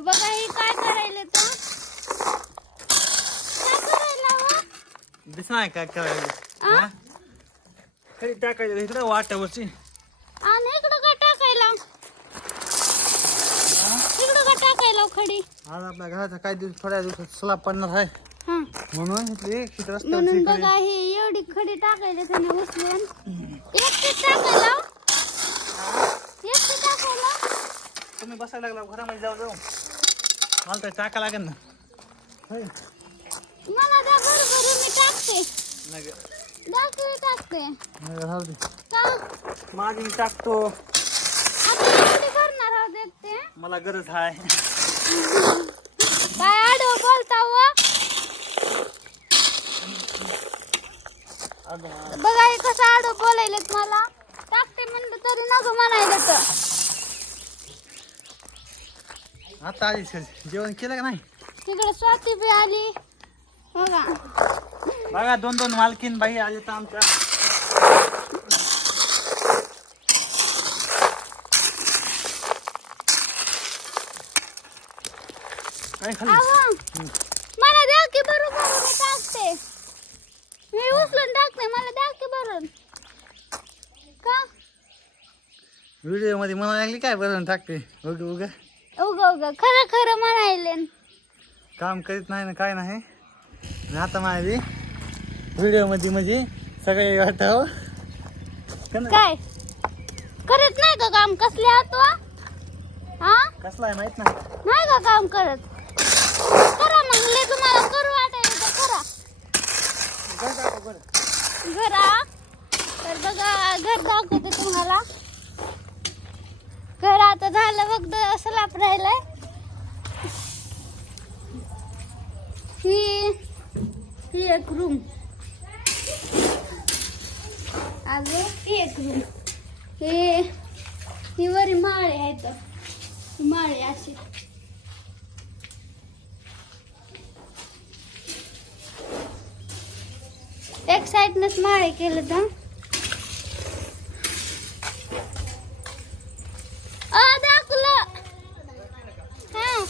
बघा हे काय करायला तर? काय करायला हो? दिस नाही काय करायला. आ? हा? टाकायचं इकडं वाट्यावरची आणि इकडं का टाकायला? इकडं का टाकायला खडी आज आपल्या घराचा काही दिवस थोड्या दिवसात स्लाब पडणार आहे. हा. म्हणून इथली एक रस्त्यावरची म्हणून इकडे बघा हे एवढी खडी टाकायला त्याने उचलून. एकटे टाकायला? एकटे टाकायला? तुम्ही बसायला लागला घरामध्ये जाऊ जाऊ. मला तर टाका लागेल ना. मला द्या बरोबर मी टाकते. नाही गं. दाखवे टाकते. नाही गं, राहू दे. का? माझी मी टाकतो. आता एवढी करणार आहोत एकटे मला गरज आहे काय आडव बोलता अगं, बघा हे कसं आडव बोलायलेत मला. टाकते म्हणलं तरी नको म्हणायला तर. आता आलीस का? जेवण केलं का नाही? तिकडे स्वाती बी आली. बघा. बघा दोन दोन मालकीन बाई आले तर आमच्या. काय खाली अहो, मला द्या की मी टाकते. मी उचलून टाकते मला द्या की भरून. का? व्हिडिओमध्ये म्हणा लागली काय बरं टाकते? उग उग उग उग खरं खरं म्हणायले. काम करीत नाही ना काय नाही. आणि आता माझी व्हिडिओमध्ये म्हणजे सगळे वाटावं? काय? करत नाही का काम? कसले आहात वा? हा कसला आहे माहीत नाही. नाही का काम करत? करा मग ले तुम्हाला करू वाटायला तर करा. टाकू, बरं. घरा. तर बघा घर दाखवते घर आता झालं फक्त स्लाप राहिलाय ही ही एक रूम अजून ही एक रूम हे ही वरी माळे आहेत माळे अशी. एक साईडनंच माळे केलं तर अ दाखलं हा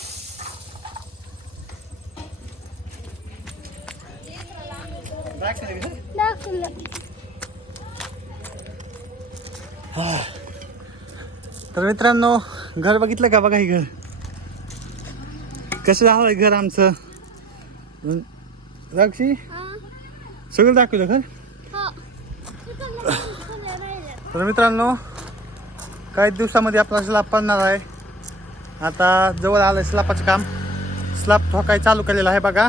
दाखवलं का? तर मित्रांनो घर बघितलं का बघा हे घर? कसं झालंय घर आमचं? राक्षी? सगळं दाखवलं घर? हो. तर मित्रांनो काही दिवसामध्ये आपला स्लाब पडणार आहे. आता जवळ आलं आहे स्लापाचं काम. स्लाब ठोकाय चालू केलेलं आहे बघा.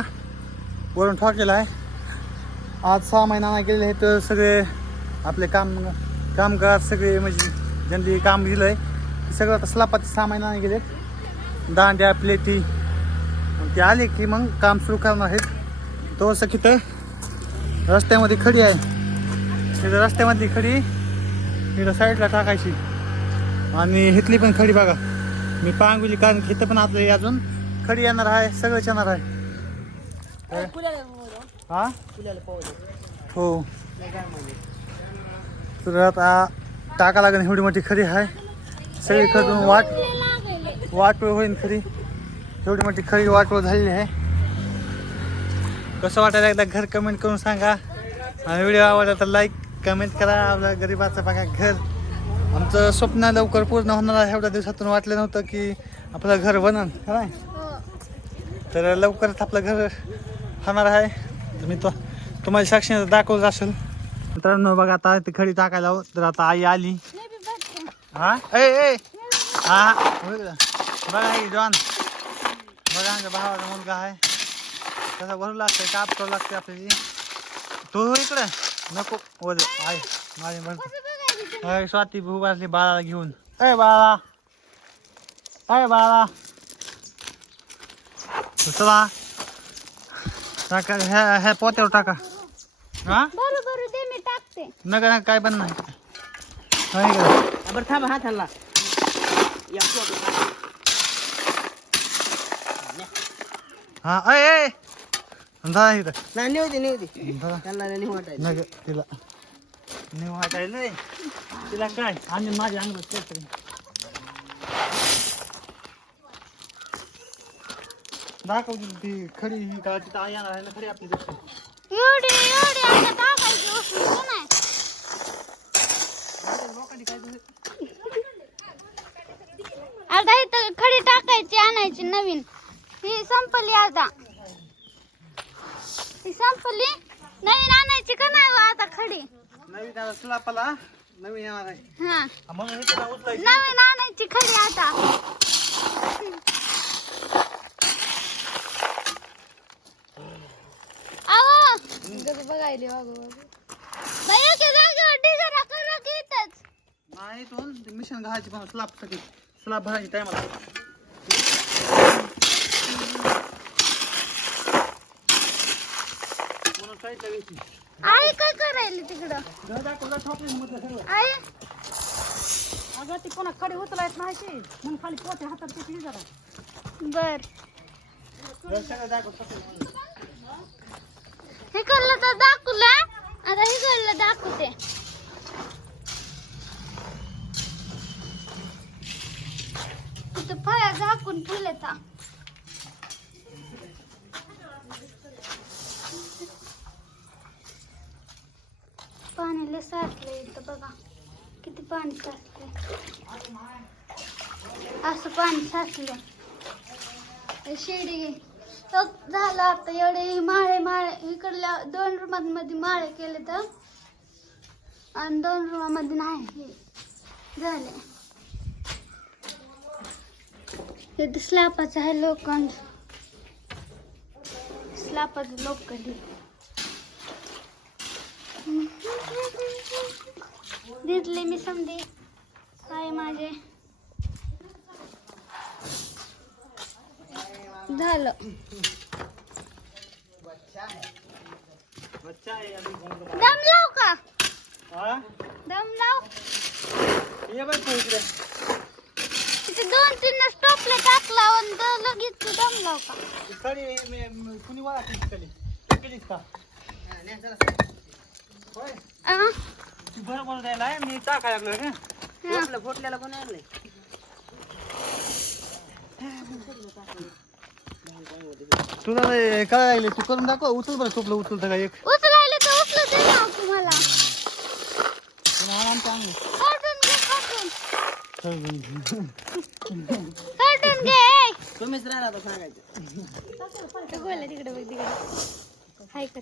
वरून ठोकेलं आहे. आज सहा महिना नाही गेलेले आहेत तर सगळे आपले काम कामगार सगळे म्हणजे ज्यांनी काम दिलं आहे सगळं आता स्लापाचे सहा महिना नाही गेले दांड्या प्लेटी ते आले की मग काम सुरू करणार आहेत. तो असं तिथं रस्त्यामध्ये खडी आहे. तिथं रस्त्यामधली खडी तिथं साईडला टाकायची. आणि इथली पण खडी बघा. मी पांगुली कारण इथं पण आपलं अजून खडी येणार आहे सगळंच येणार आहे. हा हो तर आता टाका लागेल एवढी मोठी खडी आहे सगळी खडून वाट. वाटोळ होईल खरी एवढी मोठी खरी वाटोळ झालेली आहे कसं वाटायला एकदा घर कमेंट करून सांगा आणि व्हिडिओ आवडला तर लाईक कमेंट करा आपल्या गरीबाचं बघा घर आमचं स्वप्न लवकर पूर्ण होणार आहे एवढ्या दिवसातून वाटलं नव्हतं की आपलं घर बनन काय हो. तर लवकरच आपलं घर होणार आहे. तर मी तो तुम्हाला साक्षीने दाखवत असेल. मित्रांनो बघा आता ती खडी टाकायला. तर आता आई आली. हा? ए ए! हा? बघा हे जॉन. बघा आमच्या भावाचा मुलगा आहे. कसा भरू लागतंय काप करू लागते आपल्याची तू इकडे. नको. वर. आहे माझी म्हणतो स्वाती भू असली बाळाला घेऊन. अय बाळा. अय बाळा. चला. टाका ह्या ह्या पोत्यावर टाका. हा? बरं बरं दे मी टाकते. नका नका काय पण नाही. होय का? बरं थांब हात हल्ला या हा अय अय जा इथं नाही नेऊ दे नेऊ दे. धरा. त्यांना नाही वाटायचं नग तिला. नाही वाटायलंय तिला काय? आणि माझ्या अंगात काहीतरी दाखवतील ती खरी ही का तिथं आई येणार आहे ना खरी आपली दिसते एवढी एवढी आता टाकायची इथं खडी टाकायची आणायची नवीन. ही संपली आता. ही संपली. नवीन आणायची का नाही हो आता खडी? नवीन आता स्लापाला नवीन येणार आहे हा म्हणून उचलायची नवीन आणायची खडी आता अहो इथंच. नाही इथून मिशन घालायची पण स्लापसाठी. स्लाप भरायची टायमाला आई काय करायली तिकडं? घर दाखवलं ठोकलं मधलं सगळं. आई. अगं ती कोणा कडे उचलायत नाही ते म्हणून खाली पोते हातात ते जरा. बर. दाखव हे करलं तर दाखवलं आता हे करलं दाखवते. तिथं फळ्या झाकून फुलेता पाण्याला साठलंय इथं बघा. किती पाणी साठलंय. असं पाणी साचलं शेडी तो झालं आता एवढे माळे माळे. इकडल्या दोन रूमांमध्ये माळे केले तर. आणि दोन रूमामध्ये नाही झाले. हे स्लॅपाचं आहे लोखंड. स्लापाचं लोखंड. घेतले मी समजे. काय माझे? झालं. दम लाव का? हा? दम लाव. तू तिथे दोन तीन स्टॉपला टाकला आणि तर लगेच तू दम लाव का? ती कुणी वाळा केली केलीस का? होय. आ? ती द्यायला आहे मी टाकायला लागलो रे. हा. फुटलं फुटल्याला कोणी आणलंय? तुला काय लागले तू करून दाखव. उचल बरं टोपलं उचलतं का एक. उचलायले तर उचलू दे ना तुम्हाला. पुन्हा आमच्या अंगी. कार्टून घे कार्टून चल. कार्टून घे. तुम्हीच राहिला तर सांगायचं. गोल्या तिकडे बघ तिकडे. हाय कर.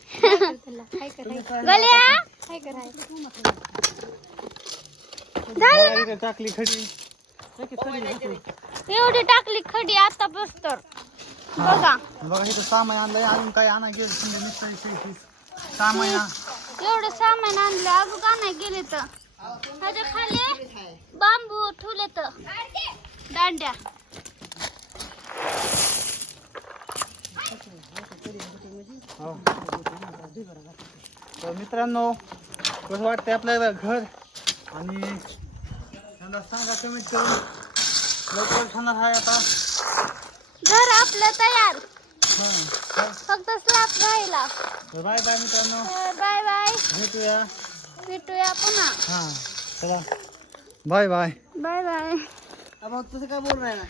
हाय कर गोल्या? हाय कर. हाय बघा इथे टाकली खडी. टाकली. एवढी टाकली खडी आता बसतर बघा. बघा इथं सामान आणलंय. अजून काय आणा गेलं समजा नुसतं इथे- इथे सामान आ- एवढं सामान आणलं अजून का नाही गेले तर? ह्याच्या खाली बांबू ठेवले तर दांड्या. हो. तर मित्रांनो कसं वाटतंय आपल्याला घर? आणि त्यांना सांगा कमेंट करून लवकर होणार आहे आता. घर आपलं तयार. हं. फक्त स्लॅब राहिला. बाय बाय मित्रांनो. बाय बाय भेटूया. भेटूया पुन्हा. हां चला. बाय बाय बाय बाय अब तुझं काय बोल राहिला